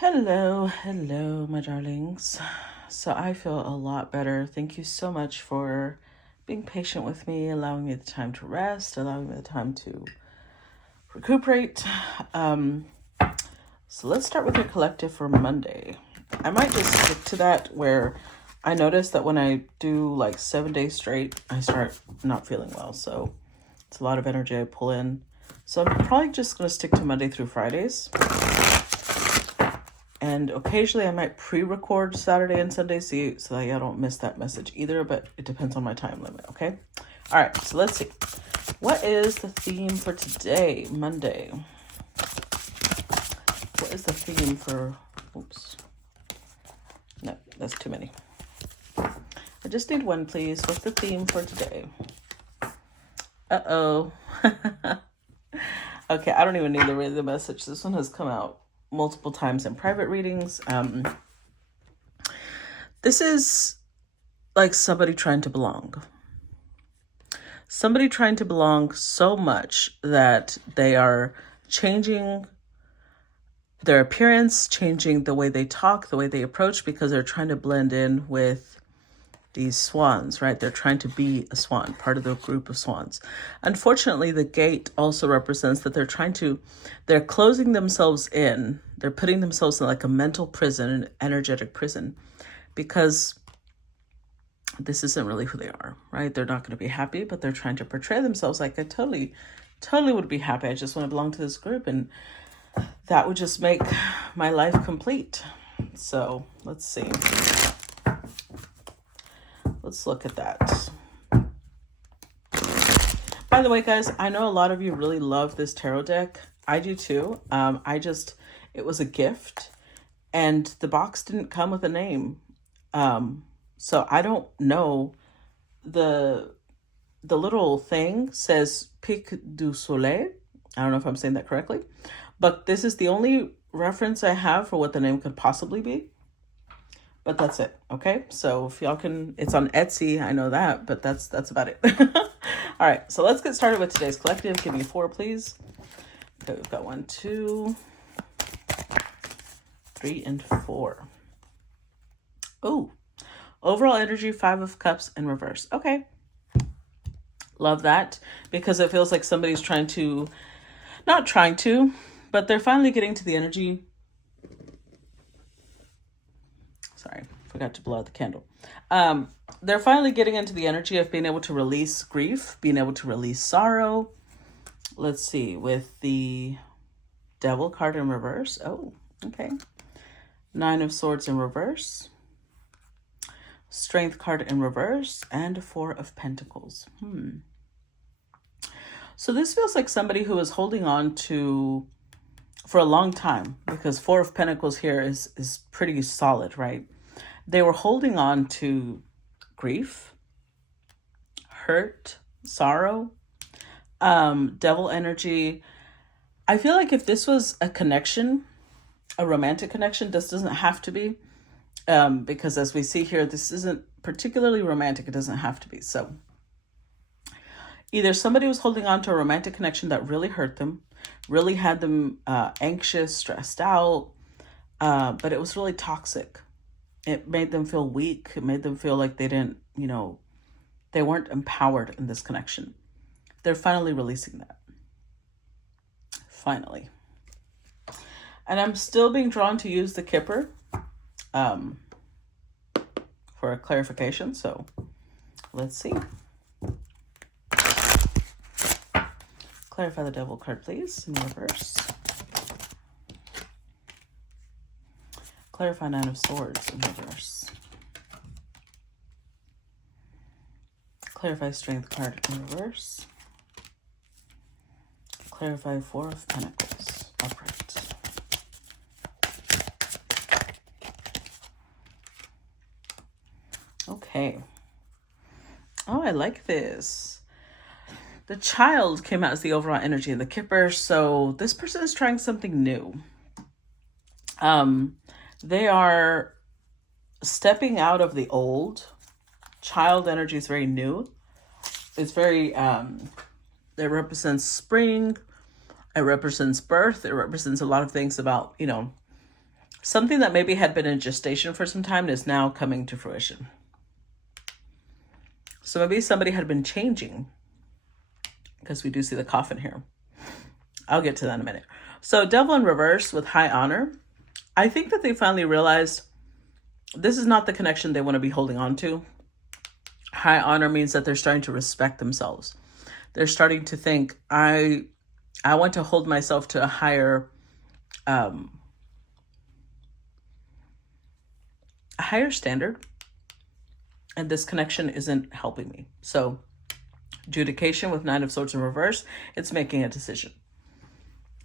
Hello, my darlings. So I feel a lot better. Thank you so much for being patient with me, allowing me the time to rest, allowing me the time to recuperate. So let's start with your collective for Monday. I might just stick to that where I notice that when I do like 7 days straight, I start not feeling well. So it's a lot of energy I pull in. So I'm probably just going to stick to Monday through Fridays. And occasionally I might pre-record Saturday and Sunday so that I don't miss that message either, but it depends on my time limit, okay? All right, so let's see. What is the theme for today, Monday? What is the theme for, oops. No, that's too many. I just need one, please. What's the theme for today? Uh-oh. Okay, I don't even need to read the message. This one has come out multiple times in private readings. This is like somebody trying to belong. Somebody trying to belong so much that they are changing their appearance, changing the way they talk, the way they approach, because they're trying to blend in with these swans, right? They're trying to be a swan, part of the group of swans. Unfortunately, the gate also represents that they're closing themselves in. They're putting themselves in like a mental prison, an energetic prison, because this isn't really who they are, right? They're not going to be happy, but they're trying to portray themselves like I totally would be happy. I just want to belong to this group, and that would just make my life complete. So let's see. Let's look at that. By the way, guys, I know a lot of you really love this tarot deck. I do too. It was a gift, and the box didn't come with a name. So I don't know. The little thing says Pic du Soleil. I don't know if I'm saying that correctly, but this is the only reference I have for what the name could possibly be. But that's it, okay? So if y'all can, it's on Etsy, I know that, but that's about it. All right, so let's get started with today's collective. Give me 4, please. Okay, we've got 1, 2, 3, and 4. Oh, overall energy, 5 of Cups in reverse. Okay. Love that, because it feels like somebody's not trying to, but they're finally getting to the energy. Sorry, forgot to blow out the candle. They're finally getting into the energy of being able to release grief, being able to release sorrow. Let's see, with the Devil card in reverse. Oh, okay. 9 of Swords in reverse. Strength card in reverse. And 4 of Pentacles. So this feels like somebody who is holding on to for a long time, because 4 of Pentacles here is pretty solid, right? They were holding on to grief, hurt, sorrow, devil energy. I feel like if this was a connection, a romantic connection, this doesn't have to be, because as we see here, this isn't particularly romantic. It doesn't have to be. So either somebody was holding on to a romantic connection that really hurt them, really had them anxious, stressed out, but it was really toxic. It made them feel weak. It made them feel like they didn't, they weren't empowered in this connection. They're finally releasing that. Finally. And I'm still being drawn to use the Kipper for a clarification. So let's see. Clarify the Devil card, please, in reverse. Clarify 9 of Swords in reverse. Clarify Strength card in reverse. Clarify 4 of Pentacles upright. Okay. Oh, I like this. The Child came out as the overall energy in the Kipper. So this person is trying something new. They are stepping out of the old. Child energy is very new. It's very, it represents spring. It represents birth. It represents a lot of things about, Something that maybe had been in gestation for some time is now coming to fruition. So maybe somebody had been changing, because we do see the coffin here. I'll get to that in a minute. So Devil in reverse with high honor. I think that they finally realized this is not the connection they want to be holding on to. High honor means that they're starting to respect themselves. They're starting to think, I want to hold myself to a higher standard. And this connection isn't helping me. So adjudication with 9 of Swords in reverse, it's making a decision.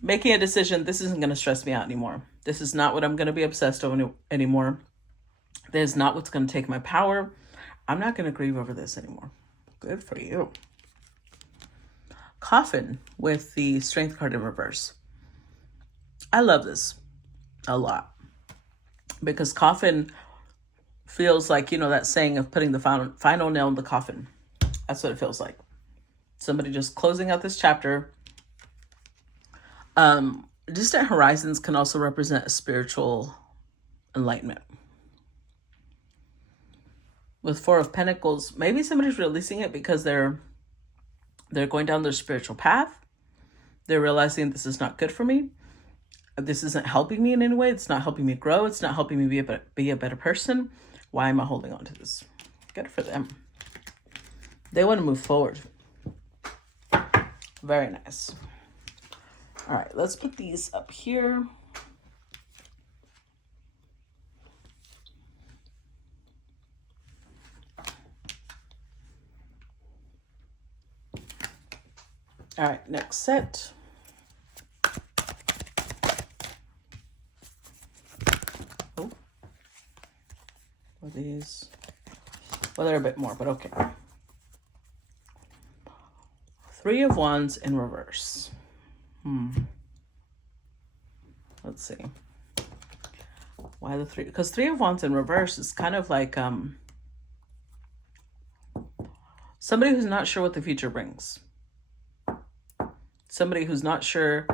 Making a decision, this isn't going to stress me out anymore. This is not what I'm going to be obsessed over anymore. This is not what's going to take my power. I'm not going to grieve over this anymore. Good for you. Coffin with the Strength card in reverse. I love this a lot. Because coffin feels like, that saying of putting the final nail in the coffin. That's what it feels like. Somebody just closing out this chapter. Distant horizons can also represent a spiritual enlightenment. With 4 of Pentacles, maybe somebody's releasing it because they're going down their spiritual path. They're realizing this is not good for me. This isn't helping me in any way. It's not helping me grow. It's not helping me be a better person. Why am I holding on to this? Good for them. They want to move forward. Very nice. All right, let's put these up here. All right, next set. Oh, are these? Well, they're a bit more, but okay. 3 of Wands in reverse. Let's see. Why the 3? Because 3 of Wands in reverse is kind of like somebody who's not sure what the future brings. Somebody who's not sure,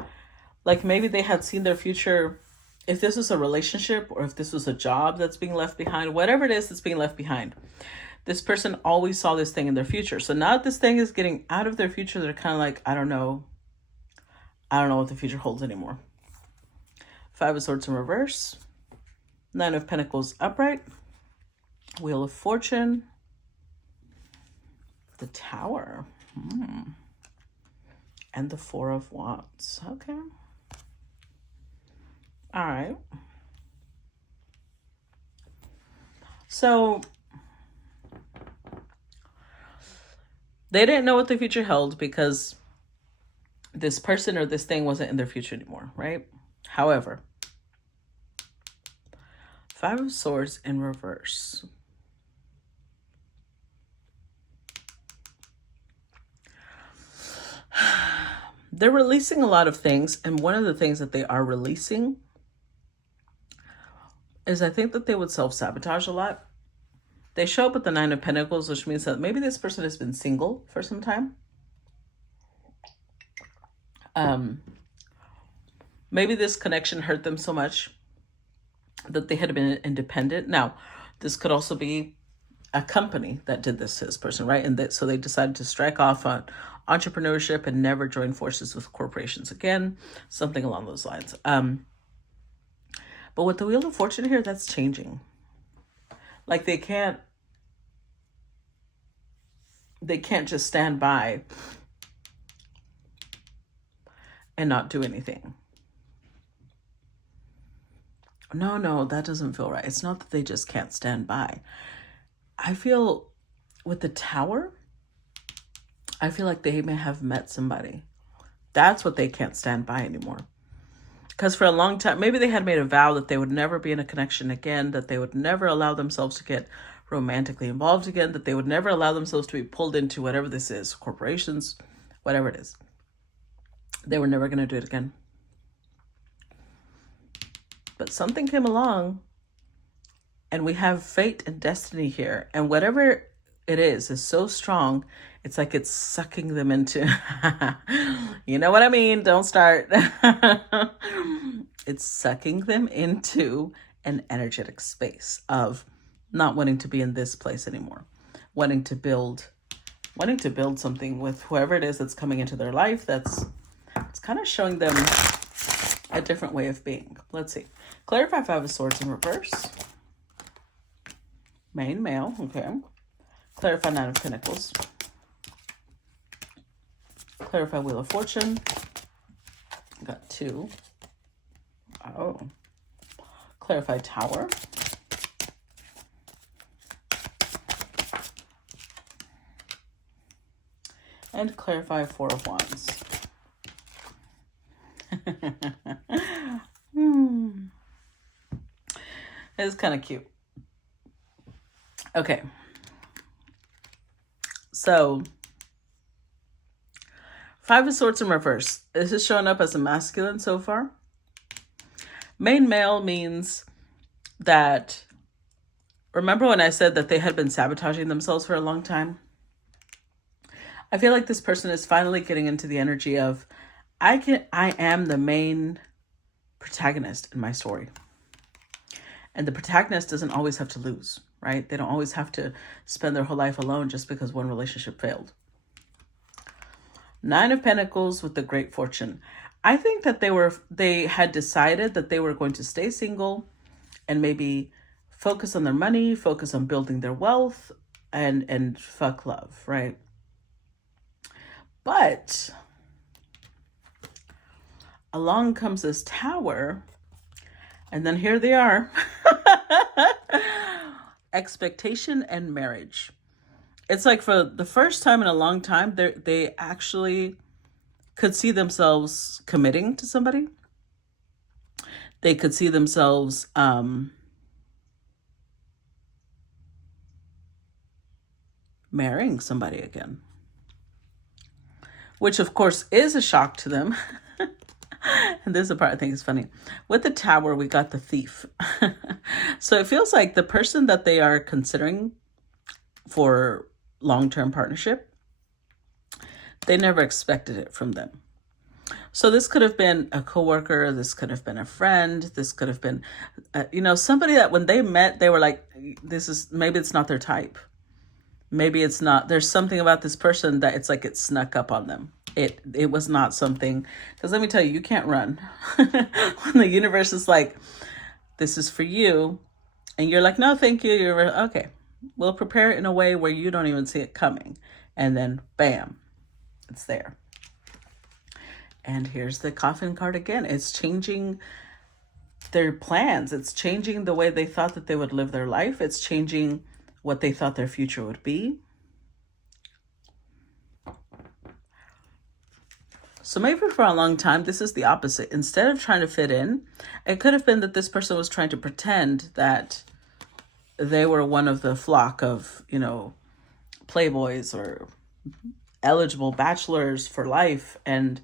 like maybe they had seen their future, if this was a relationship or if this was a job that's being left behind, whatever it is that's being left behind. This person always saw this thing in their future. So now that this thing is getting out of their future, they're kind of like, I don't know what the future holds anymore. 5 of Swords in reverse. 9 of Pentacles upright. Wheel of Fortune. The Tower. And the 4 of Wands. Okay. All right. So they didn't know what the future held because this person or this thing wasn't in their future anymore, right? However, 5 of Swords in reverse. They're releasing a lot of things, and one of the things that they are releasing is I think that they would self-sabotage a lot. They show up with the 9 of Pentacles, which means that maybe this person has been single for some time. Maybe this connection hurt them so much that they had been independent. Now, this could also be a company that did this to this person, right? And so they decided to strike off on entrepreneurship and never join forces with corporations again, something along those lines. But with the Wheel of Fortune here, that's changing. Like they can't just stand by and not do anything. No, that doesn't feel right. It's not that they just can't stand by. I feel with the Tower, I feel like they may have met somebody. That's what they can't stand by anymore. Because for a long time, maybe they had made a vow that they would never be in a connection again, that they would never allow themselves to get romantically involved again, that they would never allow themselves to be pulled into whatever this is, corporations, whatever it is. They were never going to do it again. But something came along and we have fate and destiny here. And whatever it is so strong. It's like it's sucking them into, you know what I mean? Don't start. It's sucking them into an energetic space of not wanting to be in this place anymore, wanting to build something with whoever it is that's coming into their life. It's kind of showing them a different way of being. Let's see. Clarify Five of Swords in reverse. Main male. Okay. Clarify Nine of Pentacles. Clarify Wheel of Fortune. Got 2. Oh. Clarify Tower. And clarify Four of Wands. It's kind of cute. Okay. So, Five of Swords in reverse. This is showing up as a masculine so far. Main male means that, remember when I said that they had been sabotaging themselves for a long time? I feel like this person is finally getting into the energy of, I am the main protagonist in my story. And the protagonist doesn't always have to lose, right? They don't always have to spend their whole life alone just because one relationship failed. Nine of Pentacles with the Great Fortune. I think that they had decided that they were going to stay single and maybe focus on their money, focus on building their wealth, and fuck love, right? But along comes this Tower, and then here they are. Expectation and marriage. It's like for the first time in a long time, they actually could see themselves committing to somebody. They could see themselves marrying somebody again, which of course is a shock to them. And this is the part I think is funny. With the Tower, we got the Thief. So it feels like the person that they are considering for long-term partnership, they never expected it from them. So this could have been a coworker, this could have been a friend, this could have been, somebody that when they met, they were like, maybe it's not their type. Maybe it's not, there's something about this person that it's like it snuck up on them. It was not something, because let me tell you, you can't run. When the universe is like, this is for you, and you're like, no, thank you. You're okay. We'll prepare it in a way where you don't even see it coming. And then bam, it's there. And here's the Coffin card again. It's changing their plans. It's changing the way they thought that they would live their life. It's changing what they thought their future would be. So maybe for a long time, this is the opposite. Instead of trying to fit in, it could have been that this person was trying to pretend that they were one of the flock of, playboys or eligible bachelors for life. And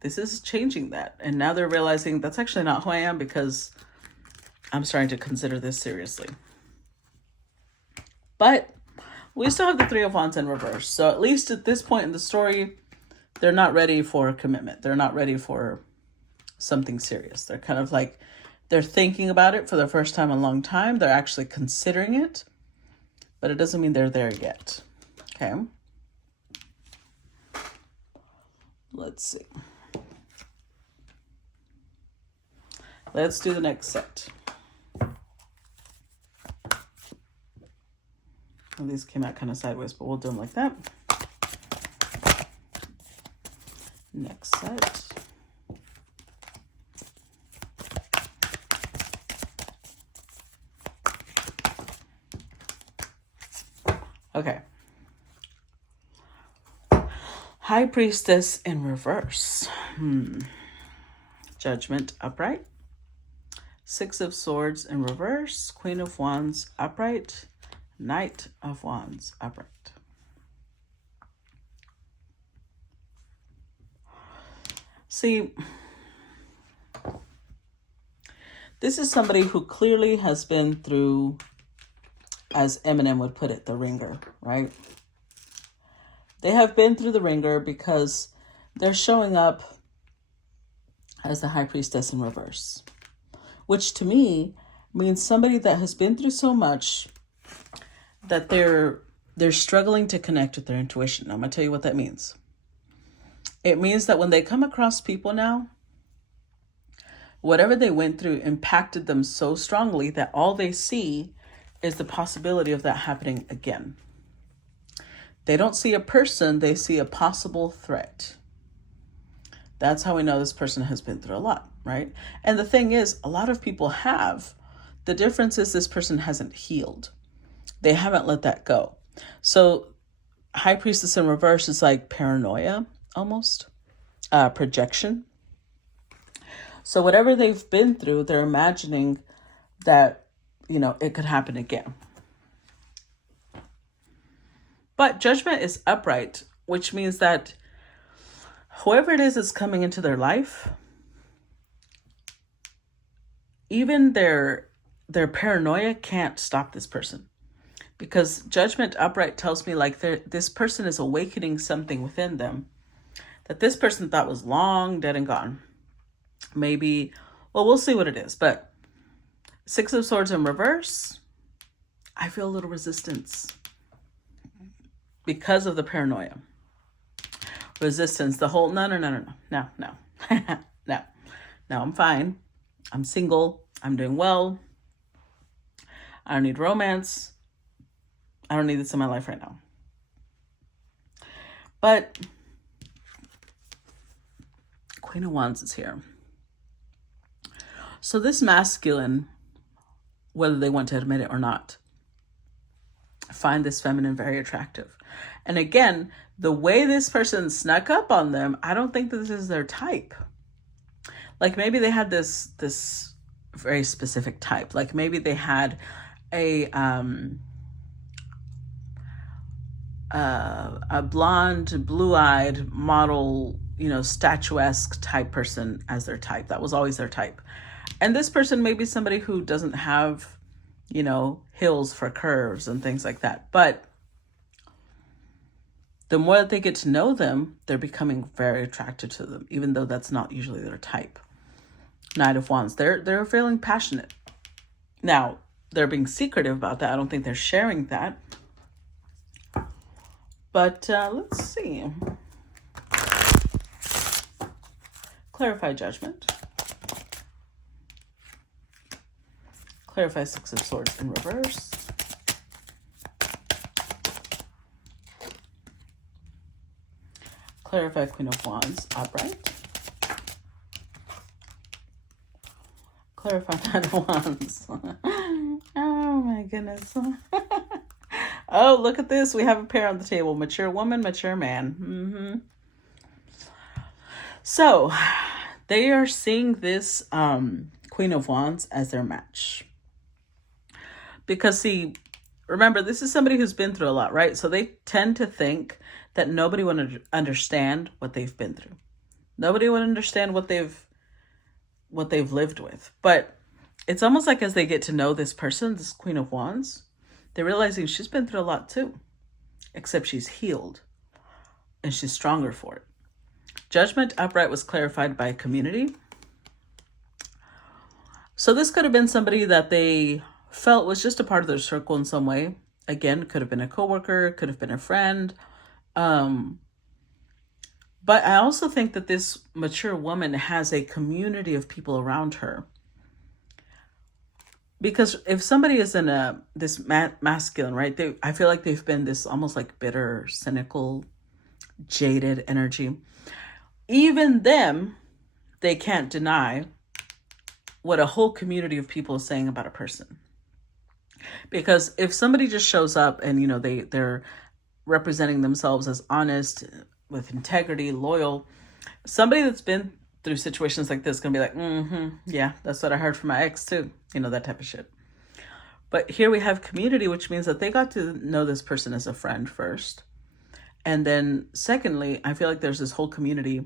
this is changing that. And now they're realizing that's actually not who I am, because I'm starting to consider this seriously. But we still have the Three of Wands in reverse. So at least at this point in the story, they're not ready for a commitment. They're not ready for something serious. They're kind of like, they're thinking about it for the first time in a long time. They're actually considering it, but it doesn't mean they're there yet. Okay. Let's see. Let's do the next set. Well, these came out kind of sideways, but we'll do them like that. Next set. Okay. High Priestess in reverse. Judgment upright. Six of Swords in reverse. Queen of Wands upright. Knight of Wands upright. See, this is somebody who clearly has been through, as Eminem would put it, the ringer, right? They have been through the ringer because they're showing up as the High Priestess in reverse, which to me means somebody that has been through so much that they're struggling to connect with their intuition. Now, I'm going to tell you what that means. It means that when they come across people now, whatever they went through impacted them so strongly that all they see is the possibility of that happening again. They don't see a person, they see a possible threat. That's how we know this person has been through a lot, right? And the thing is, a lot of people have. The difference is this person hasn't healed. They haven't let that go. So High Priestess in reverse is like paranoia, almost, projection. So whatever they've been through, they're imagining that, it could happen again. But Judgment is upright, which means that whoever it is that's coming into their life, even their paranoia can't stop this person. Because Judgment upright tells me like this person is awakening something within them that this person thought was long dead and gone. Maybe, well, we'll see what it is. But Six of Swords in reverse, I feel a little resistance because of the paranoia. Resistance, the whole, no. No, I'm fine. I'm single. I'm doing well. I don't need romance. I don't need this in my life right now. But Queen of Wands is here. So this masculine, whether they want to admit it or not, find this feminine very attractive. And again, the way this person snuck up on them, I don't think that this is their type. Like maybe they had this very specific type. Like maybe they had a blonde, blue-eyed model, statuesque type person as their type. That was always their type. And this person may be somebody who doesn't have, hills for curves and things like that. But the more that they get to know them, they're becoming very attracted to them, even though that's not usually their type. Knight of Wands, they're feeling passionate. Now, they're being secretive about that. I don't think they're sharing that. But let's see. Clarify Judgment. Clarify Six of Swords in reverse. Clarify Queen of Wands upright. Clarify Knight of Wands. Oh my goodness. Oh, look at this. We have a pair on the table. Mature woman, mature man. So they are seeing this Queen of Wands as their match. Because see, remember, this is somebody who's been through a lot, right? So they tend to think that nobody would understand what they've been through. Nobody would understand what they've lived with. But it's almost like as they get to know this person, this Queen of Wands, they're realizing she's been through a lot too, except she's healed and she's stronger for it. Judgment upright was clarified by community. So this could have been somebody that they felt was just a part of their circle in some way. Again, could have been a coworker, could have been a friend. But I also think that this mature woman has a community of people around her. Because if somebody is in this masculine, right, I feel like they've been this almost like bitter, cynical, jaded energy. Even them, they can't deny what a whole community of people is saying about a person. Because if somebody just shows up and, they're representing themselves as honest, with integrity, loyal, somebody that's been through situations like this is going to be like, yeah, that's what I heard from my ex too. That type of shit. But here we have community, which means that they got to know this person as a friend first. And then secondly, I feel like there's this whole community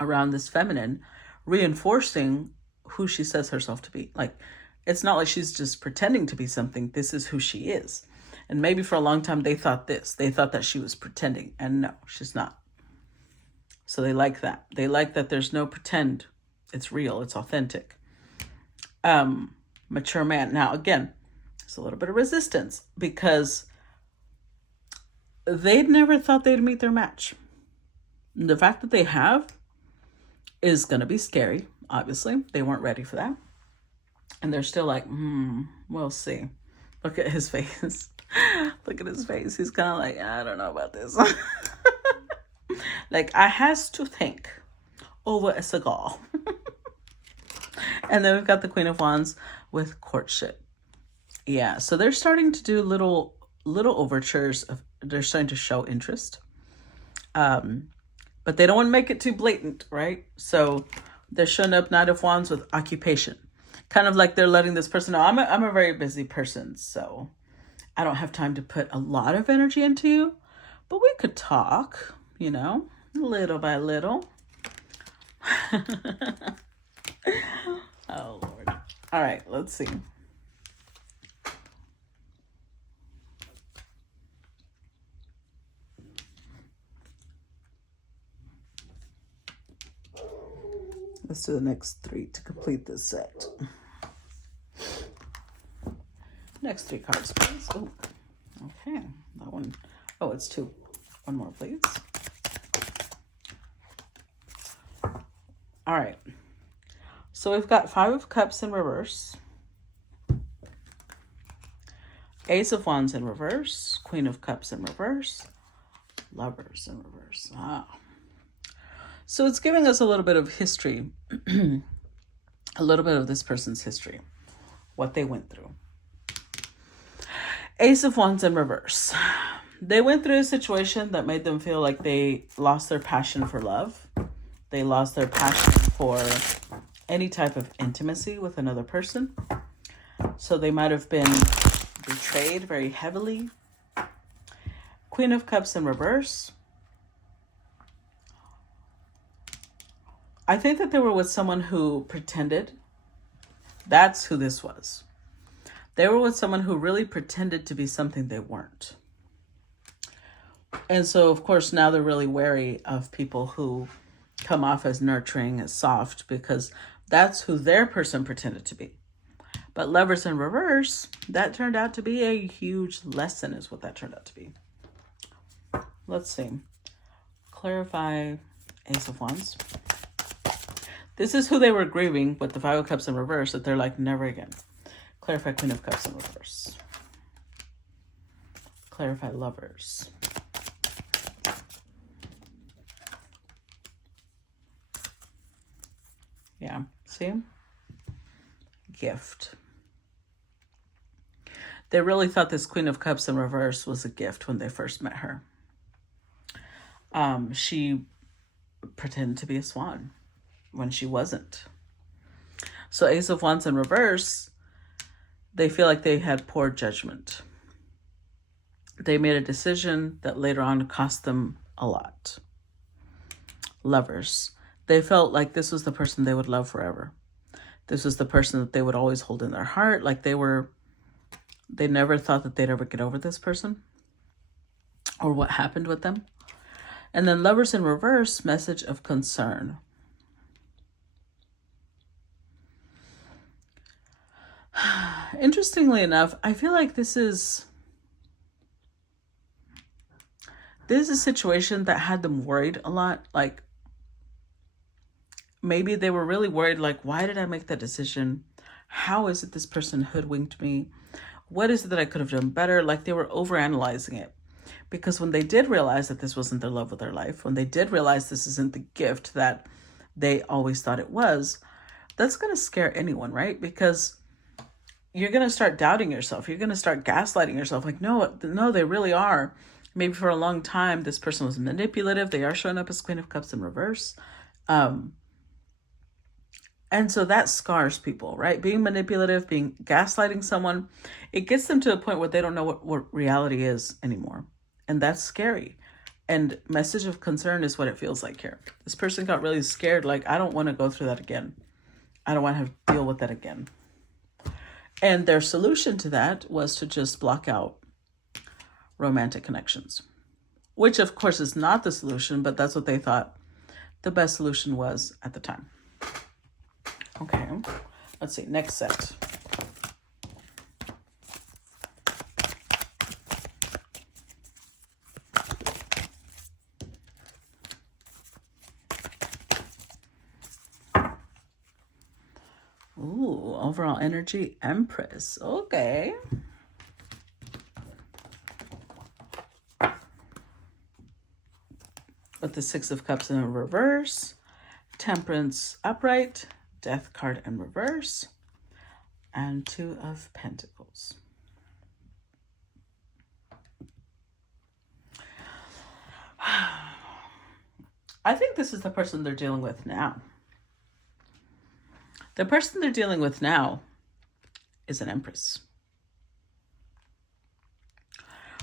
around this feminine reinforcing who she says herself to be. Like, it's not like she's just pretending to be something. This is who she is. And maybe for a long time they thought this. They thought that she was pretending. And no, she's not. So they like that. They like that there's no pretend. It's real. It's authentic. Mature man. Now, again, there's a little bit of resistance because they'd never thought they'd meet their match. And the fact that they have is going to be scary. Obviously, they weren't ready for that. And they're still like, we'll see. Look at his face. Look at his face. He's kind of like, I don't know about this. Like, I has to think over a cigar. And then we've got the Queen of Wands with courtship. Yeah, so they're starting to do little overtures. They're starting to show interest. But they don't want to make it too blatant, right? So they're showing up Knight of Wands with occupation. Kind of like they're letting this person know, I'm a very busy person, so I don't have time to put a lot of energy into you. But we could talk, little by little. Oh, Lord. All right, let's see. Let's do the next 3 to complete this set. Next 3 cards, please. Oh, okay. That one. Oh, it's 2. One more, please. All right. So we've got 5 of Cups in reverse. Ace of Wands in reverse. Queen of Cups in reverse. Lovers in reverse. So it's giving us a little bit of history. A little bit of this person's history. What they went through. Ace of Wands in reverse. They went through a situation that made them feel like they lost their passion for love. They lost their passion for any type of intimacy with another person. So they might have been betrayed very heavily. Queen of Cups in reverse. I think that they were with someone who pretended. That's who this was. They were with someone who really pretended to be something they weren't. And so, of course, now they're really wary of people who come off as nurturing, as soft, because that's who their person pretended to be. But Lovers in reverse, that turned out to be a huge lesson, is what that turned out to be. Let's see. Clarify Ace of Wands. This is who they were grieving with the 5 of Cups in reverse, that they're like, never again. Clarify Queen of Cups in reverse. Clarify Lovers. Yeah, see? Gift. They really thought this Queen of Cups in reverse was a gift when they first met her. She pretended to be a swan when she wasn't. So Ace of Wands in reverse, they feel like they had poor judgment. They made a decision that later on cost them a lot. Lovers. They felt like this was the person they would love forever. This was the person that they would always hold in their heart. Like they never thought that they'd ever get over this person or what happened with them. And then Lovers in reverse, message of concern. Interestingly enough, I feel like this is a situation that had them worried a lot. Like maybe they were really worried, like, why did I make that decision? How is it this person hoodwinked me? What is it that I could have done better? Like they were overanalyzing it. Because when they did realize that this wasn't the love of their life, when they did realize this isn't the gift that they always thought it was, that's going to scare anyone, right? Because you're going to start doubting yourself. You're going to start gaslighting yourself. Like, no, they really are. Maybe for a long time, this person was manipulative. They are showing up as Queen of Cups in reverse. And so that scars people, right? Being manipulative, gaslighting someone, it gets them to a point where they don't know what reality is anymore. And that's scary. And message of concern is what it feels like here. This person got really scared. Like, I don't want to go through that again. I don't want to have to deal with that again. And their solution to that was to just block out romantic connections, which of course is not the solution, but that's what they thought the best solution was at the time. Okay, let's see, next set. Ooh, overall energy, Empress. Okay. With the Six of Cups in reverse, Temperance upright, Death card in reverse, and Two of Pentacles. I think this is the person they're dealing with now. The person they're dealing with now is an Empress.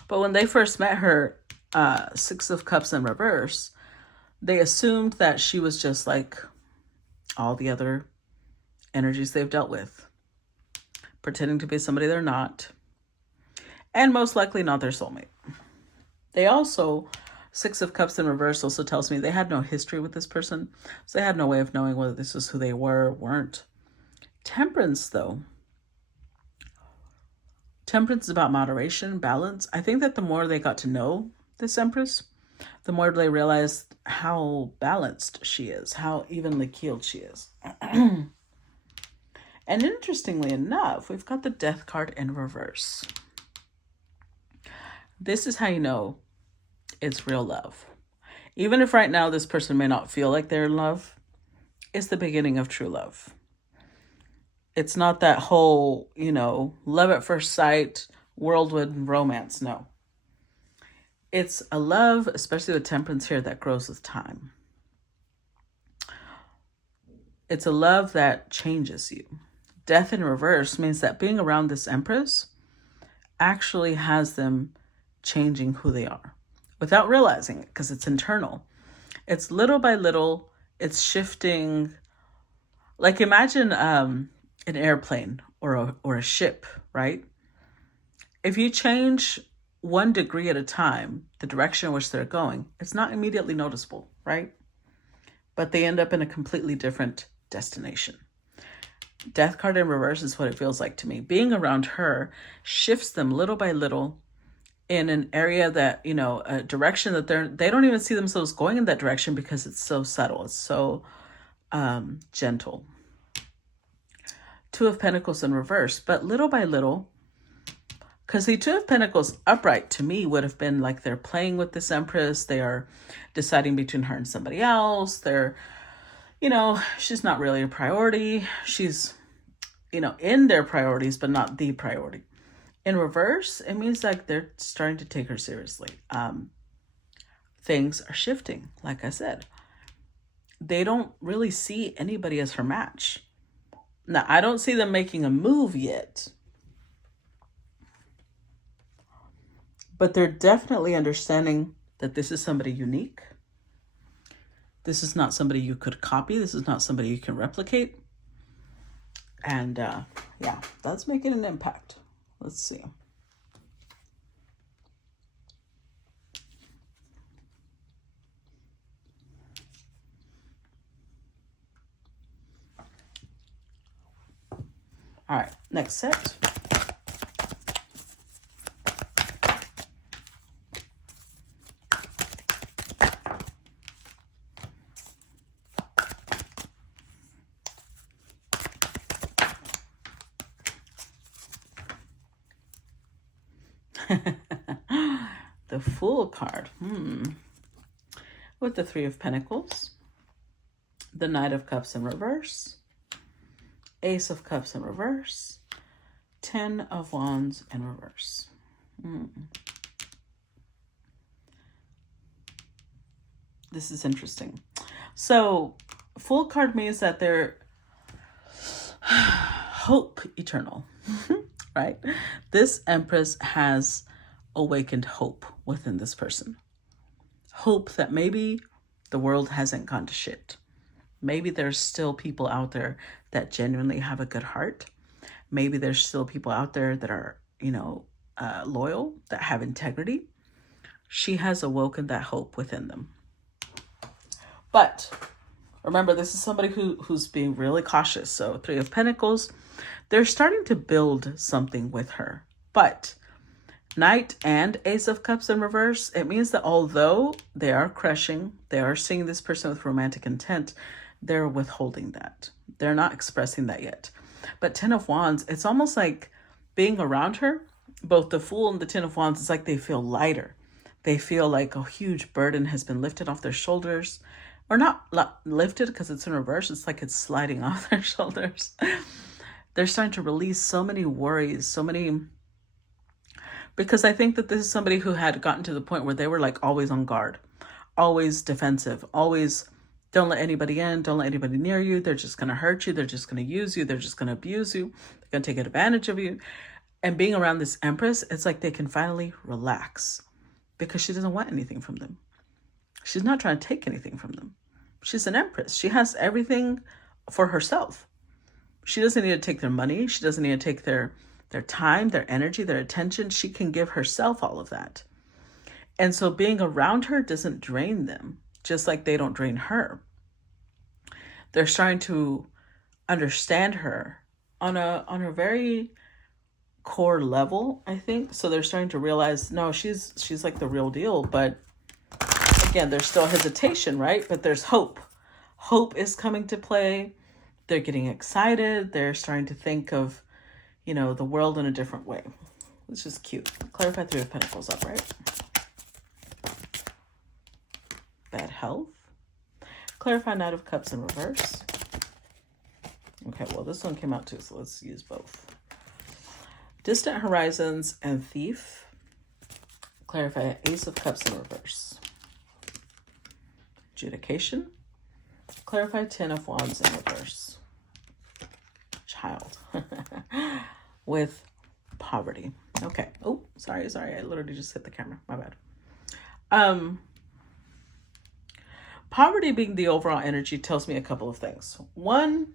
But when they first met her, Six of Cups in reverse, they assumed that she was just like all the other energies they've dealt with, pretending to be somebody they're not, and most likely not their soulmate. They also, Six of Cups in reverse also tells me they had no history with this person, so they had no way of knowing whether this was who they were or weren't. Temperance, though. Temperance is about moderation, balance. I think that the more they got to know this Empress, the more they realized how balanced she is, how evenly keeled she is. And interestingly enough, we've got the Death card in reverse. This is how you know it's real love. Even if right now this person may not feel like they're in love, it's the beginning of true love. It's not that whole, love at first sight, whirlwind romance. No. It's a love, especially with Temperance here, that grows with time. It's a love that changes you. Death in reverse means that being around this Empress actually has them changing who they are without realizing it, because it's internal. It's little by little, it's shifting. Like imagine an airplane or a ship, right? If you change 1 degree at a time, the direction in which they're going, it's not immediately noticeable, right? But they end up in a completely different destination. Death card in reverse is what it feels like to me. Being around her shifts them little by little in an area that, a direction that they don't even see themselves going in that direction because it's so subtle. It's so gentle. Two of Pentacles in reverse, but little by little, because the Two of Pentacles upright to me would have been like they're playing with this Empress. They are deciding between her and somebody else. They're, she's not really a priority. She's, in their priorities, but not the priority. In reverse, it means like they're starting to take her seriously. Things are shifting, like I said. They don't really see anybody as her match. Now, I don't see them making a move yet. But they're definitely understanding that this is somebody unique. This is not somebody you could copy. This is not somebody you can replicate. And yeah, that's making an impact. Let's see. All right, next set. The Fool card. With the Three of Pentacles, the Knight of Cups in reverse, Ace of Cups in reverse, 10 of Wands in reverse. This is interesting. So, Fool card means that they're hope eternal, right? This Empress has awakened hope within this person. Hope that maybe the world hasn't gone to shit. Maybe there's still people out there that genuinely have a good heart. Maybe there's still people out there that are, loyal, that have integrity. She has awoken that hope within them. But remember, this is somebody who's being really cautious. So Three of Pentacles, they're starting to build something with her. But Knight and Ace of Cups in reverse, it means that although they are crushing, they are seeing this person with romantic intent, they're withholding that. They're not expressing that yet. But Ten of Wands, it's almost like being around her, both the Fool and the Ten of Wands, it's like they feel lighter. They feel like a huge burden has been lifted off their shoulders. Or not lifted because it's in reverse. It's like it's sliding off their shoulders. They're starting to release so many worries, so many... Because I think that this is somebody who had gotten to the point where they were like always on guard, always defensive, always don't let anybody in, don't let anybody near you. They're just going to hurt you. They're just going to use you. They're just going to abuse you. They're going to take advantage of you. And being around this Empress, it's like they can finally relax because she doesn't want anything from them. She's not trying to take anything from them. She's an Empress. She has everything for herself. She doesn't need to take their money. She doesn't need to take their time, their energy, their attention. She can give herself all of that. And so being around her doesn't drain them, just like they don't drain her. They're starting to understand her on a very core level, I think. So they're starting to realize, no, she's like the real deal. But again, there's still hesitation, right? But there's hope. Hope is coming to play. They're getting excited. They're starting to think of, the world in a different way. It's just cute. Clarify Three of Pentacles upright. Bad health. Clarify Knight of Cups in reverse. Okay, well, this one came out too, so let's use both. Distant Horizons and Thief. Clarify Ace of Cups in reverse. Adjudication. Clarify Ten of Wands in reverse. Child. With poverty. Okay. Oh, sorry. I literally just hit the camera. My bad. Poverty being the overall energy tells me a couple of things. One,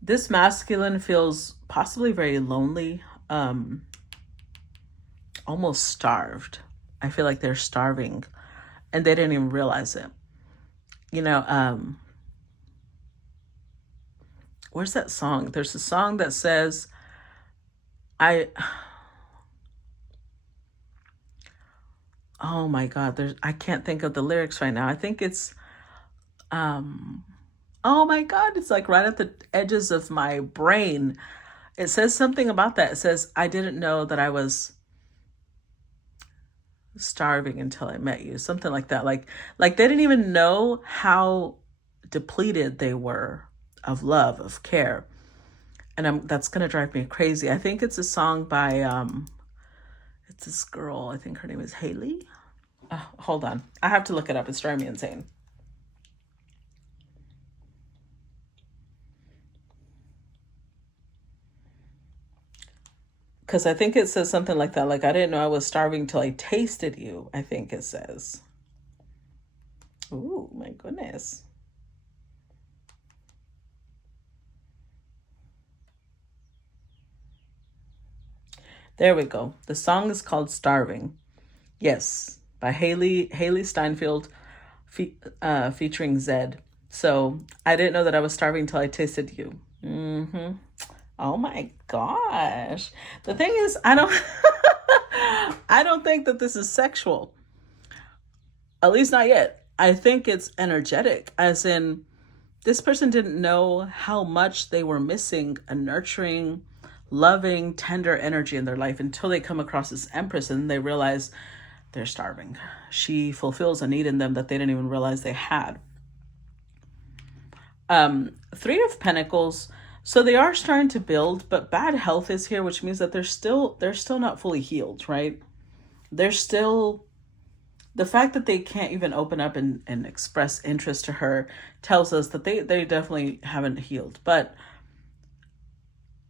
this masculine feels possibly very lonely, almost starved. I feel like they're starving and they didn't even realize it. Where's that song? There's a song that says, oh my God, I can't think of the lyrics right now. I think it's, oh my God, it's like right at the edges of my brain. It says something about that. It says, I didn't know that I was starving until I met you. Something like that. Like they didn't even know how depleted they were of love, of care. And that's going to drive me crazy. I think it's a song by, it's this girl. I think her name is Haley. Hold on. I have to look it up. It's driving me insane. Because I think it says something like that. Like, I didn't know I was starving till I tasted you. I think it says. Ooh, my goodness. There we go. The song is called Starving. Yes, by Haley Steinfeld featuring Zed. So I didn't know that I was starving till I tasted you. Oh my gosh. The thing is, I don't think that this is sexual. At least not yet. I think it's energetic, as in this person didn't know how much they were missing a nurturing, loving, tender energy in their life until they come across this Empress and they realize they're starving. She fulfills a need in them that they didn't even realize they had. Three of Pentacles. So they are starting to build, but bad health is here, which means that they're still not fully healed, right? They're still, the fact that they can't even open up and express interest to her tells us that they definitely haven't healed, but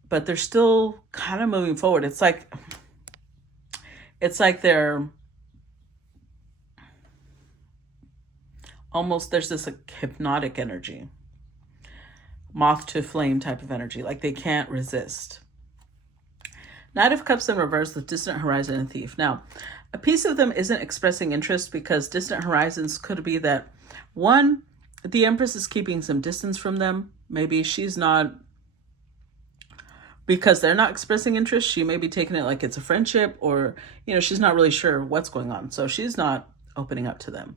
they're still kind of moving forward. It's like they're almost, there's this like hypnotic energy, moth to flame type of energy, like they can't resist. Knight of Cups in reverse with Distant Horizon and Thief. Now, a piece of them isn't expressing interest because Distant Horizons could be that One, the Empress is keeping some distance from them. Maybe she's not, because they're not expressing interest, she may be taking it like it's a friendship, or, she's not really sure what's going on. So she's not opening up to them.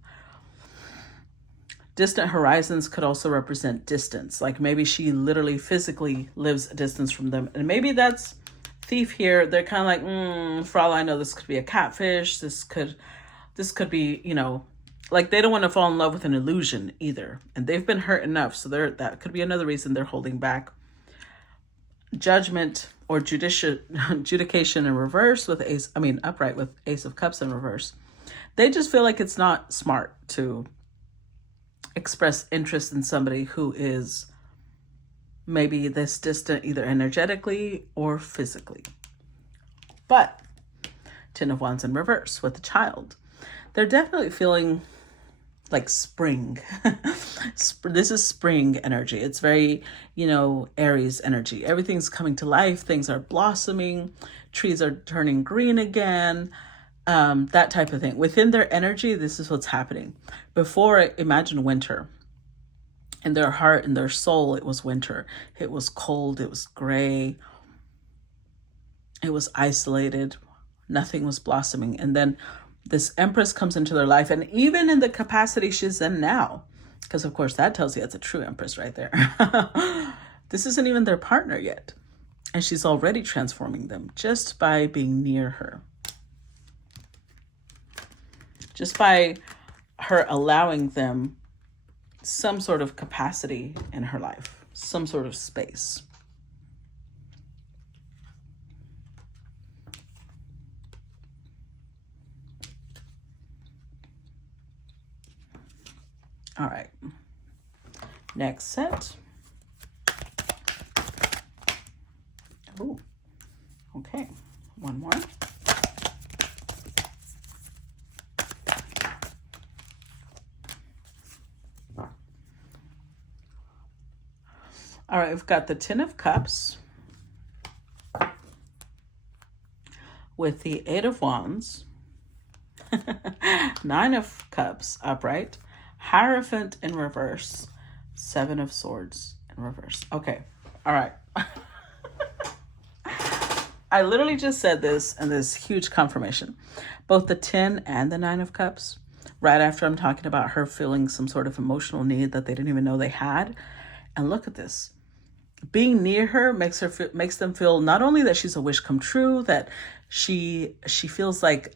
Distant horizons could also represent distance. Like maybe she literally physically lives a distance from them. And maybe that's thief here. They're kind of like, for all I know, this could be a catfish. This could be, like they don't want to fall in love with an illusion either. And they've been hurt enough. So that could be another reason they're holding back. Judgment or adjudication in reverse with upright with Ace of Cups in reverse. They just feel like it's not smart to express interest in somebody who is maybe this distant, either energetically or physically. But Ten of Wands in reverse with the Child. They're definitely feeling like spring. This is spring energy. It's very, Aries energy. Everything's coming to life. Things are blossoming. Trees are turning green again. That type of thing. Within their energy, this is what's happening. Before, imagine winter. In their heart, in their soul, it was winter. It was cold. It was gray. It was isolated. Nothing was blossoming. And then this Empress comes into their life. And even in the capacity she's in now, because of course that tells you it's a true Empress right there. This isn't even their partner yet. And she's already transforming them just by being near her. Just by her allowing them some sort of capacity in her life, some sort of space. All right. Next set. Oh, okay. One more. All right, we've got the Ten of Cups with the Eight of Wands, Nine of Cups upright, Hierophant in reverse, Seven of Swords in reverse. Okay, all right. I literally just said this and this huge confirmation. Both the 10 and the 9 of Cups, right after I'm talking about her feeling some sort of emotional need that they didn't even know they had. And look at this. Being near her makes them feel not only that she's a wish come true, that she feels like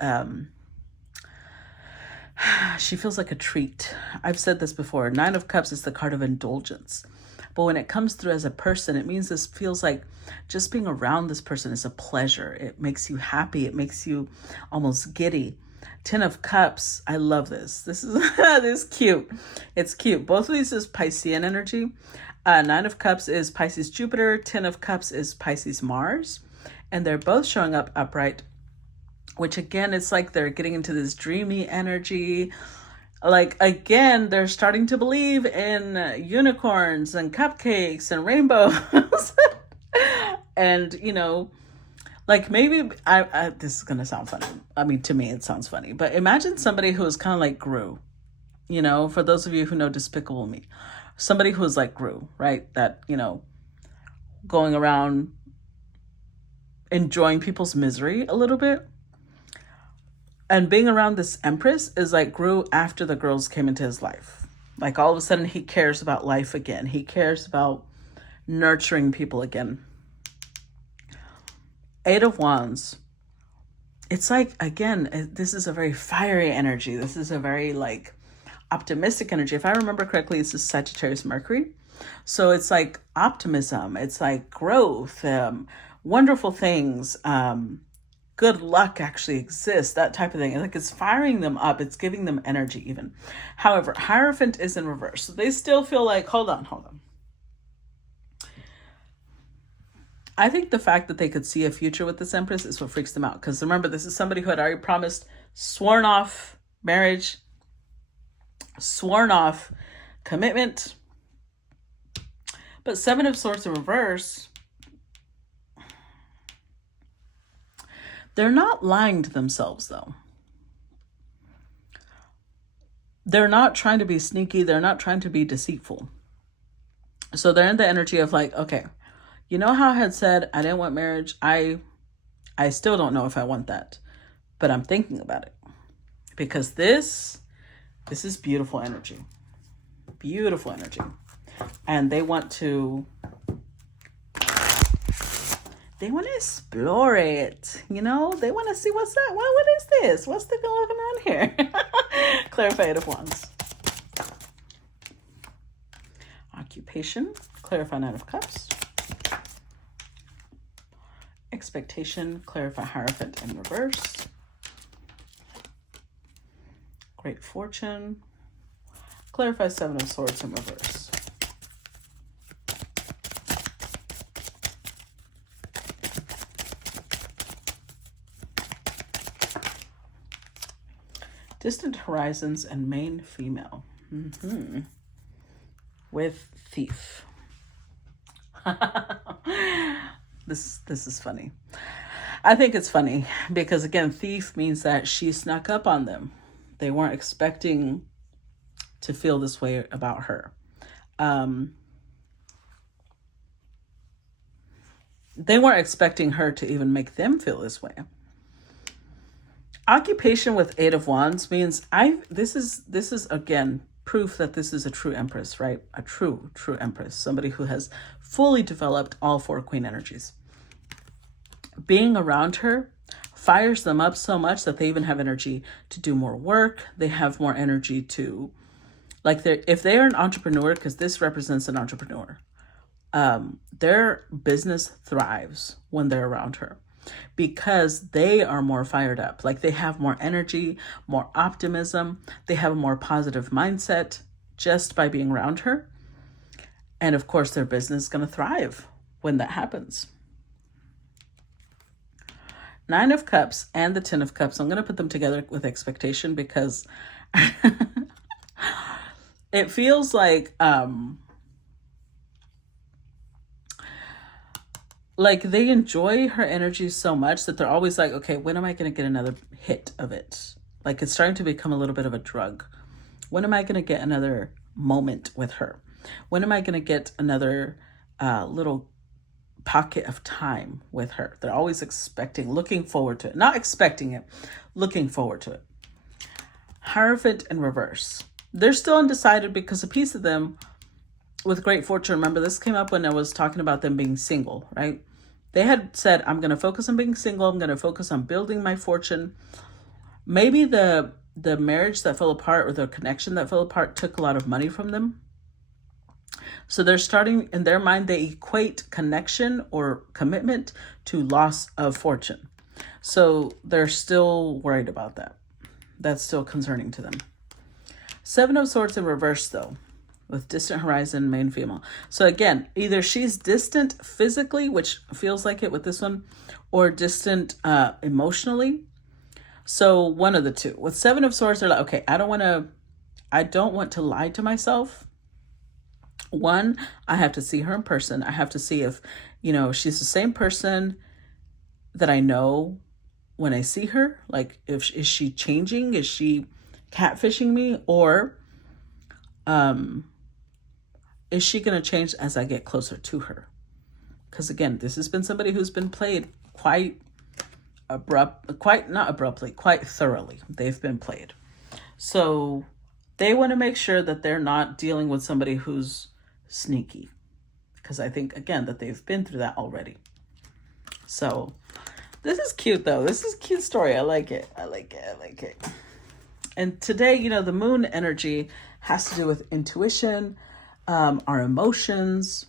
she feels like a treat. I've said this before. 9 of Cups is the card of indulgence. But when it comes through as a person, it means this feels like just being around this person is a pleasure. It makes you happy. It makes you almost giddy. 10 of Cups. I love this. This is this is cute. It's cute. Both of these is Piscean energy. 9 of Cups is Pisces Jupiter. 10 of Cups is Pisces Mars. And they're both showing up upright, which again, it's like they're getting into this dreamy energy. Like, again, they're starting to believe in unicorns and cupcakes and rainbows. And, like maybe this is going to sound funny. I mean, to me, it sounds funny. But imagine somebody who is kind of like Gru, for those of you who know Despicable Me. Somebody who is like Gru, right? That, going around enjoying people's misery a little bit. And being around this Empress is like Gru after the girls came into his life. Like all of a sudden he cares about life again. He cares about nurturing people again. 8 of Wands. It's like, again, this is a very fiery energy. This is a very like optimistic energy. If I remember correctly, this is Sagittarius Mercury. So it's like optimism. It's like growth, wonderful things, good luck actually exists, that type of thing. Like it's firing them up. It's giving them energy even. However, Hierophant is in reverse. So they still feel like, hold on. I think the fact that they could see a future with this Empress is what freaks them out. Because remember, this is somebody who had already promised, sworn off marriage, sworn off commitment. But 7 of Swords in reverse, they're not lying to themselves, though. they're not trying to be sneaky. They're not trying to be deceitful. So they're in the energy of like, okay, you know how I had said I didn't want marriage? I still don't know if I want that, but I'm thinking about it because this is beautiful energy. Beautiful energy. And they want to explore it. You know, they want to see what's that. What is this? What's the going on here? Clarify Eight of Wands. Occupation. Clarify Nine of Cups. Expectation. Clarify Hierophant in reverse. Great Fortune. Clarify Seven of Swords in reverse. Distant Horizons and Main Female. With Thief. This is funny. I think it's funny because, again, Thief means that she snuck up on them. They weren't expecting to feel this way about her. They weren't expecting her to even make them feel this way. Occupation with Eight of Wands means this is again proof that this is a true Empress, right? A true Empress, somebody who has fully developed all four Queen energies. Being around her fires them up so much that they even have energy to do more work. They have more energy to, like, if they are an entrepreneur, because this represents an entrepreneur, their business thrives when they're around her because they are more fired up. Like, they have more energy, more optimism. They have a more positive mindset just by being around her. And of course, their business is going to thrive when that happens. Nine of Cups and the Ten of Cups. I'm going to put them together with Expectation because it feels like they enjoy her energy so much that they're always like, okay, when am I going to get another hit of it? Like, it's starting to become a little bit of a drug. When am I going to get another moment with her? When am I going to get another little pocket of time with her? They're always expecting, looking forward to it. Not expecting it, looking forward to it. Hierophant in reverse. They're still undecided because a piece of them with Great Fortune, remember this came up when I was talking about them being single, right? They had said, I'm going to focus on being single. I'm going to focus on building my fortune. Maybe the marriage that fell apart or the connection that fell apart took a lot of money from them. So they're starting, in their mind, they equate connection or commitment to loss of fortune. So they're still worried about that. That's still concerning to them. Seven of Swords in reverse, though, with Distant Horizon, Main Female. So again, either she's distant physically, which feels like it with this one, or distant emotionally. So one of the two. With Seven of Swords, they're like, okay, I don't want to lie to myself. One, I have to see her in person. I have to see if, she's the same person that I know when I see her. Like, is she changing? Is she catfishing me? Or is she going to change as I get closer to her? Because again, this has been somebody who's been played quite thoroughly. They've been played. So they want to make sure that they're not dealing with somebody who's sneaky. Because I think, again, that they've been through that already. So this is cute, though. This is a cute story. I like it. And today, the moon energy has to do with intuition, our emotions.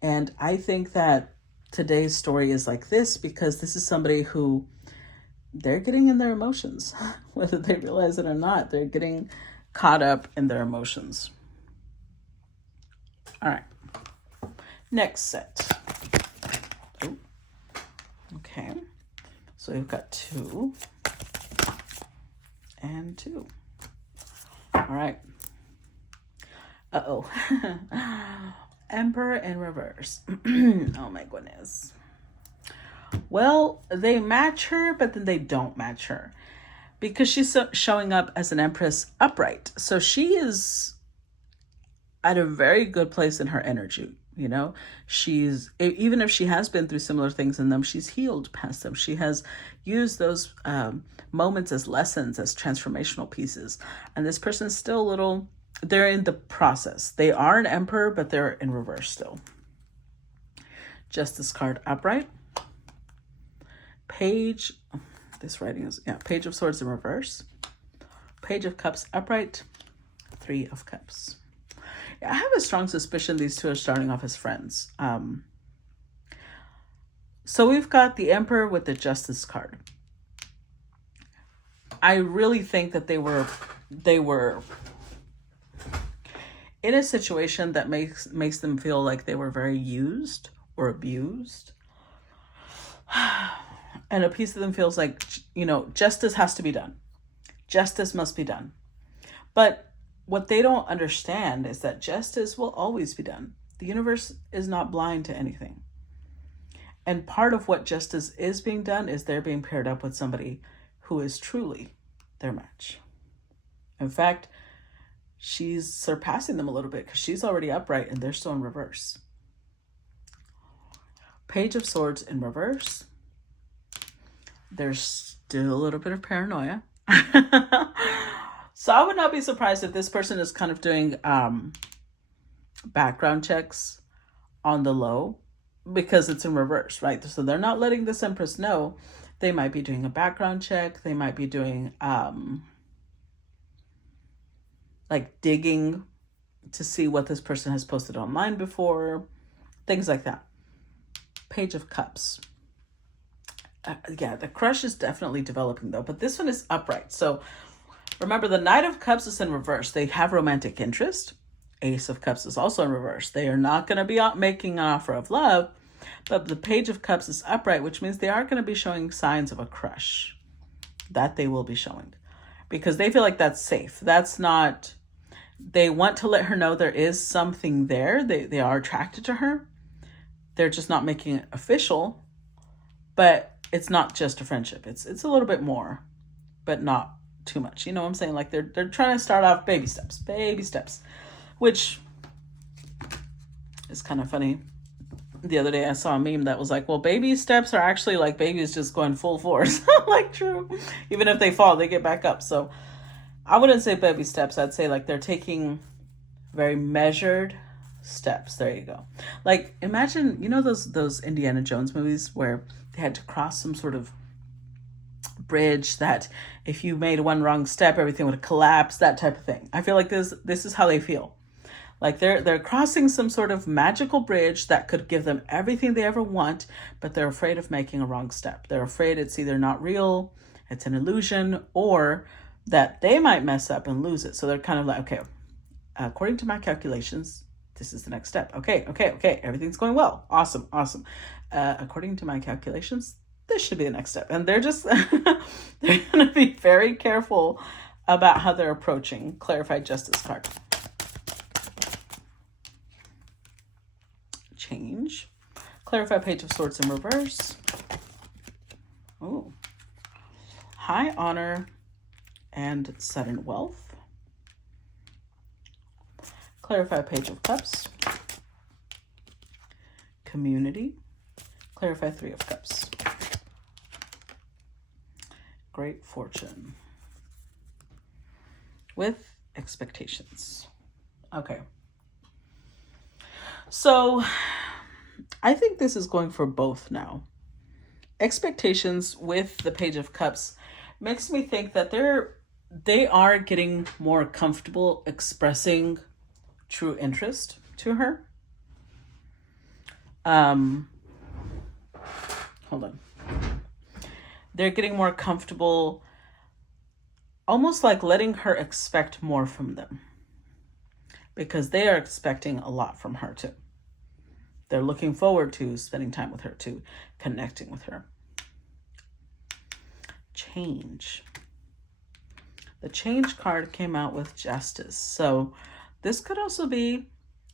And I think that today's story is like this because this is somebody who they're getting in their emotions, whether they realize it or not. They're getting caught up in their emotions. All right. Next set. Ooh. Okay. So we've got 2 and 2. All right. Uh-oh. Emperor in reverse. Oh my goodness. Well, they match her, but then they don't match her. because she's showing up as an Empress upright. So she is at a very good place in her energy. You know, she's, even if she has been through similar things in them, she's healed past them. She has used those moments as lessons, as transformational pieces. And this person's still a little, they're in the process. They are an Emperor, but they're in reverse still. Justice card upright. Page, this writing is, Page of Swords in reverse. Page of Cups upright. Three of Cups. I have a strong suspicion these two are starting off as friends. So we've got the Emperor with the Justice card. I really think that they were in a situation that makes them feel like they were very used or abused. And a piece of them feels like, you know, justice has to be done. Justice must be done. But what they don't understand is that justice will always be done. The universe is not blind to anything. And part of what justice is being done is they're being paired up with somebody who is truly their match. In fact, she's surpassing them a little bit because she's already upright and they're still in reverse. Page of Swords in reverse. There's still a little bit of paranoia. So I would not be surprised if this person is kind of doing background checks on the low because it's in reverse, right? So they're not letting this Empress know. They might be doing a background check. They might be doing like digging to see what this person has posted online before, things like that. Page of Cups. The crush is definitely developing though, but this one is upright. So remember, the Knight of Cups is in reverse. They have romantic interest. Ace of Cups is also in reverse. They are not going to be out making an offer of love, but the Page of Cups is upright, which means they are going to be showing signs of a crush. That they will be showing because they feel like that's safe. That's not, they want to let her know there is something there. They are attracted to her. They're just not making it official, but it's not just a friendship. It's a little bit more, but not too much. You know what I'm saying? Like they're trying to start off baby steps, which is kind of funny. The other day I saw a meme that was like, well, baby steps are actually like babies just going full force. Like, true. Even if they fall, they get back up. So I wouldn't say baby steps. I'd say like they're taking very measured steps. There you go. Like, imagine, you know, those Indiana Jones movies where they had to cross some sort of bridge that if you made one wrong step, everything would collapse, that type of thing. I feel like this is how they feel. Like they're crossing some sort of magical bridge that could give them everything they ever want, but they're afraid of making a wrong step. They're afraid it's either not real, it's an illusion, or that they might mess up and lose it. So they're kind of like, okay, according to my calculations, this is the next step. Okay. Everything's going well. Awesome. According to my calculations, this should be the next step. And they're just, they're going to be very careful about how they're approaching. Clarified Justice card. Change. Clarify Page of Swords in reverse. Oh. High Honor and Sudden Wealth. Clarify Page of Cups. Community. Clarify Three of Cups. Great Fortune. With expectations. Okay. So I think this is going for both now. Expectations with the Page of Cups makes me think that they are getting more comfortable expressing true interest to her. Hold on. They're getting more comfortable, almost like letting her expect more from them, because they are expecting a lot from her too. They're looking forward to spending time with her, to connecting with her. Change. The Change card came out with Justice. So this could also be,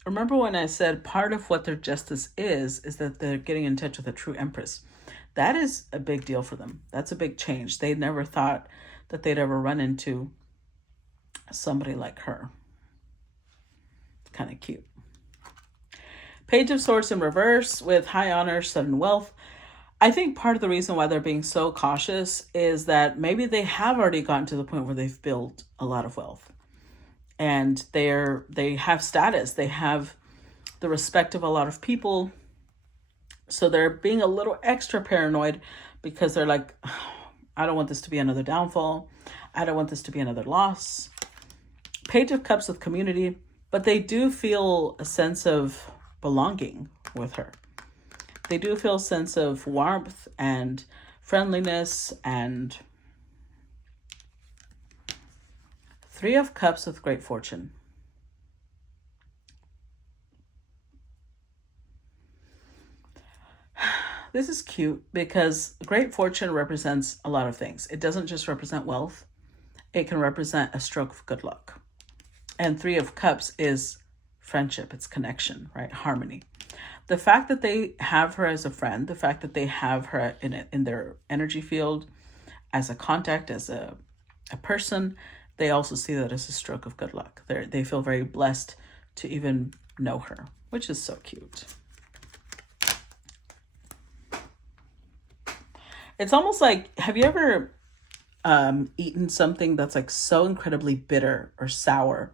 remember when I said part of what their justice is that they're getting in touch with a true Empress. That is a big deal for them. That's a big change. They never thought that they'd ever run into somebody like her. Kind of cute. Page of Swords in reverse with high honor, 7 wealth. I think part of the reason why they're being so cautious is that maybe they have already gotten to the point where they've built a lot of wealth. And they have status. They have the respect of a lot of people. So they're being a little extra paranoid because they're like, I don't want this to be another downfall. I don't want this to be another loss. Page of Cups with community, but they do feel a sense of belonging with her. They do feel a sense of warmth and friendliness. And 3 of Cups with great fortune. This is cute because great fortune represents a lot of things. It doesn't just represent wealth. It can represent a stroke of good luck. And 3 of Cups is friendship. It's connection, right? Harmony. The fact that they have her as a friend, the fact that they have her in their energy field as a contact, as a person, they also see that as a stroke of good luck. They feel very blessed to even know her, which is so cute. It's almost like, have you ever eaten something that's like so incredibly bitter or sour,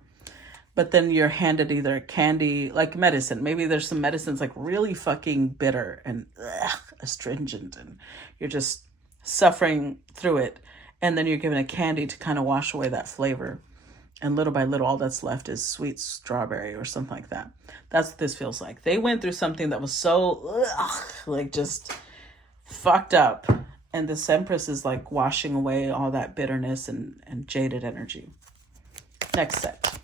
but then you're handed either a candy, like medicine. Maybe there's some medicines like really fucking bitter and astringent, and you're just suffering through it. And then you're given a candy to kind of wash away that flavor. And little by little, all that's left is sweet strawberry or something like that. That's what this feels like. They went through something that was so, like just fucked up. And this Empress is like washing away all that bitterness and jaded energy. Next set.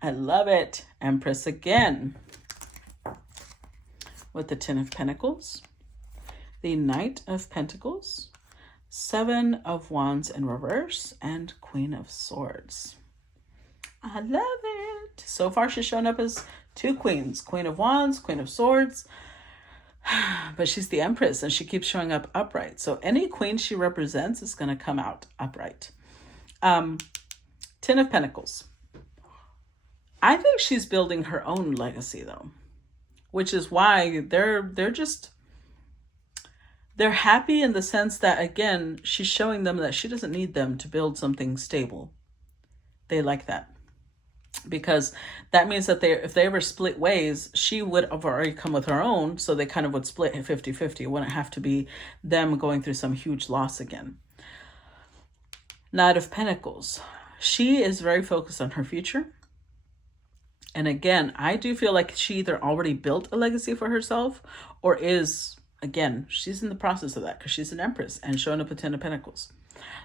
I love it. Empress again. With the 10 of Pentacles. The Knight of Pentacles. 7 of Wands in reverse. And Queen of Swords. I love it. So far she's shown up as 2 queens. Queen of Wands, Queen of Swords. But she's the Empress and she keeps showing up upright. So any queen she represents is going to come out upright. 10 of Pentacles. I think she's building her own legacy though, which is why they're happy in the sense that, again, she's showing them that she doesn't need them to build something stable. They like that because that means that if they ever split ways, she would have already come with her own. So they kind of would split 50-50. It wouldn't have to be them going through some huge loss again. Knight of Pentacles. She is very focused on her future. And again, I do feel like she either already built a legacy for herself or is, again, she's in the process of that because she's an Empress and showing up with 10 of Pentacles.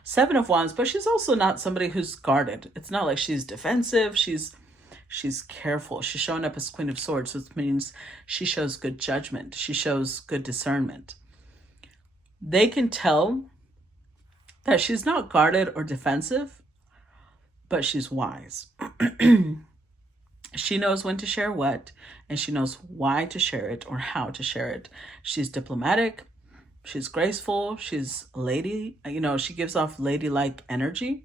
7 of Wands, but she's also not somebody who's guarded. It's not like she's defensive. She's careful. She's showing up as Queen of Swords, which means she shows good judgment. She shows good discernment. They can tell that she's not guarded or defensive, but she's wise. She knows when to share what, and she knows why to share it or how to share it. She's diplomatic. She's graceful. She's lady. She gives off ladylike energy,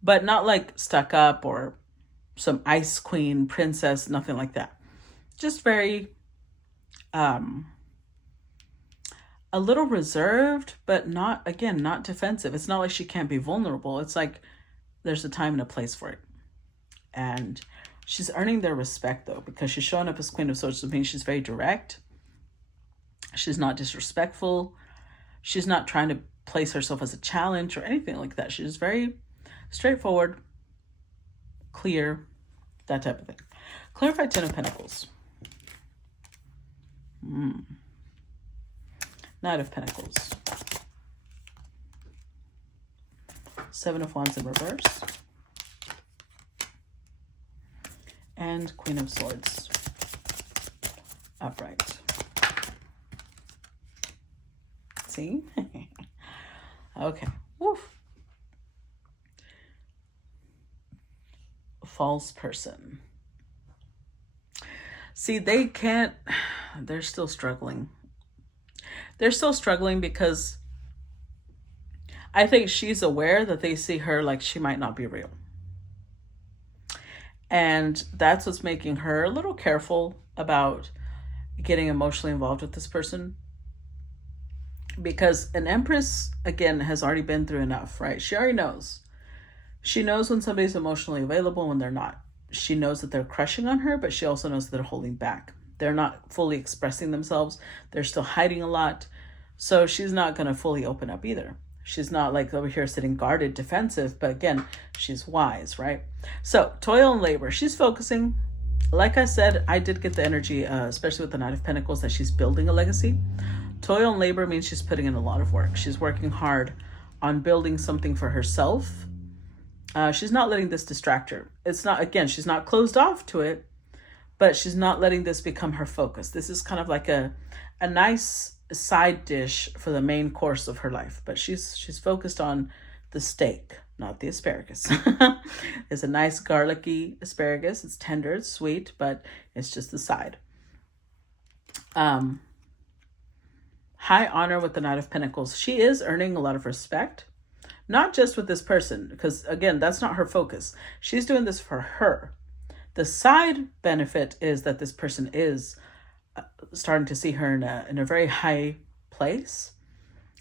but not like stuck up or some ice queen, princess, nothing like that. Just very, a little reserved, but not defensive. It's not like she can't be vulnerable. It's like there's a time and a place for it. And she's earning their respect, though, because she's showing up as Queen of Swords, which means she's very direct. She's not disrespectful. She's not trying to place herself as a challenge or anything like that. She's very straightforward, clear, that type of thing. Clarified 10 of Pentacles. Knight of Pentacles. 7 of Wands in reverse. And Queen of Swords upright. See? Okay. Woof. false person. See, they're still struggling. They're still struggling because I think she's aware that they see her like she might not be real. And that's what's making her a little careful about getting emotionally involved with this person. Because an Empress, again, has already been through enough, right? She already knows. She knows when somebody's emotionally available, when they're not. She knows that they're crushing on her, but she also knows that they're holding back. They're not fully expressing themselves. They're still hiding a lot. So she's not going to fully open up either. She's not like over here sitting guarded, defensive, but again, she's wise, right? So toil and labor, she's focusing. Like I said, I did get the energy, especially with the Knight of Pentacles, that she's building a legacy. Toil and labor means she's putting in a lot of work. She's working hard on building something for herself. She's not letting this distract her. It's not, again, she's not closed off to it, but she's not letting this become her focus. This is kind of like a nice side dish for the main course of her life, but she's focused on the steak, not the asparagus. It's a nice garlicky asparagus. It's tender, it's sweet, but it's just the side. High honor with the Knight of Pentacles. She is earning a lot of respect, not just with this person, because again, that's not her focus. She's doing this for her. The side benefit is that this person is starting to see her in a very high place.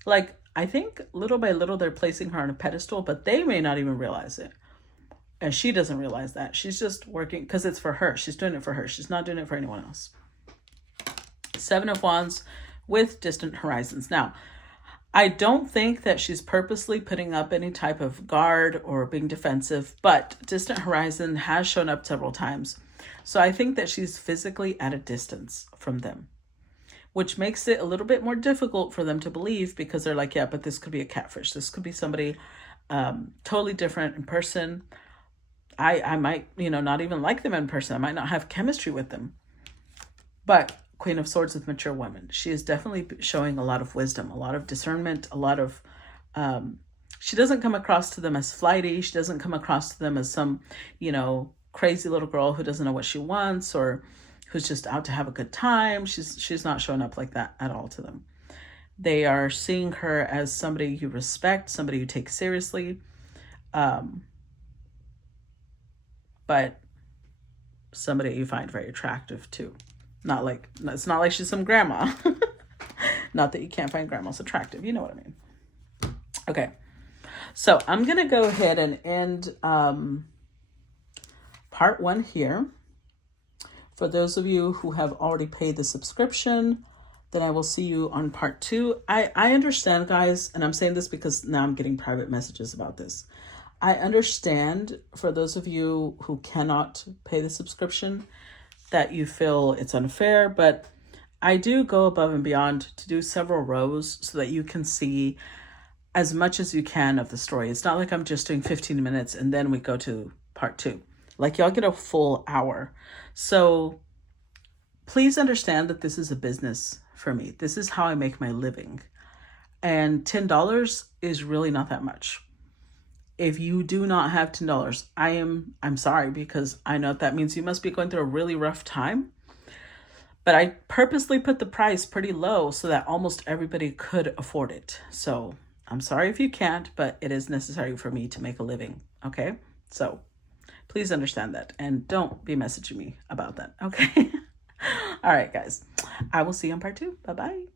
Like, I think little by little they're placing her on a pedestal, but they may not even realize it. And she doesn't realize that. She's just working because it's for her. She's doing it for her. She's not doing it for anyone else. Seven of Wands with distant horizons. Now, I don't think that she's purposely putting up any type of guard or being defensive, but distant horizon has shown up several times. So I think that she's physically at a distance from them, which makes it a little bit more difficult for them to believe, because they're like, yeah, but this could be a catfish. This could be somebody totally different in person. I might, not even like them in person. I might not have chemistry with them. But Queen of Swords with mature women. She is definitely showing a lot of wisdom, a lot of discernment, a lot of, she doesn't come across to them as flighty. She doesn't come across to them as some, crazy little girl who doesn't know what she wants or who's just out to have a good time. She's not showing up like that at all to them. They are seeing her as somebody you respect, somebody you take seriously, but somebody you find very attractive too. It's not like she's some grandma. Not that you can't find grandmas attractive. You know what I mean? Okay. So I'm going to go ahead and end part 1 here. For those of you who have already paid the subscription, then I will see you on part 2. I understand, guys, and I'm saying this because now I'm getting private messages about this. I understand for those of you who cannot pay the subscription that you feel it's unfair, but I do go above and beyond to do several rows so that you can see as much as you can of the story. It's not like I'm just doing 15 minutes and then we go to part 2. Like, y'all get a full hour. So please understand that this is a business for me. This is how I make my living. And $10 is really not that much. If you do not have $10, I'm sorry, because I know that means you must be going through a really rough time. But I purposely put the price pretty low so that almost everybody could afford it. So I'm sorry if you can't, but it is necessary for me to make a living. Okay? So please understand that, and don't be messaging me about that. Okay? All right, guys. I will see you on part 2. Bye-bye.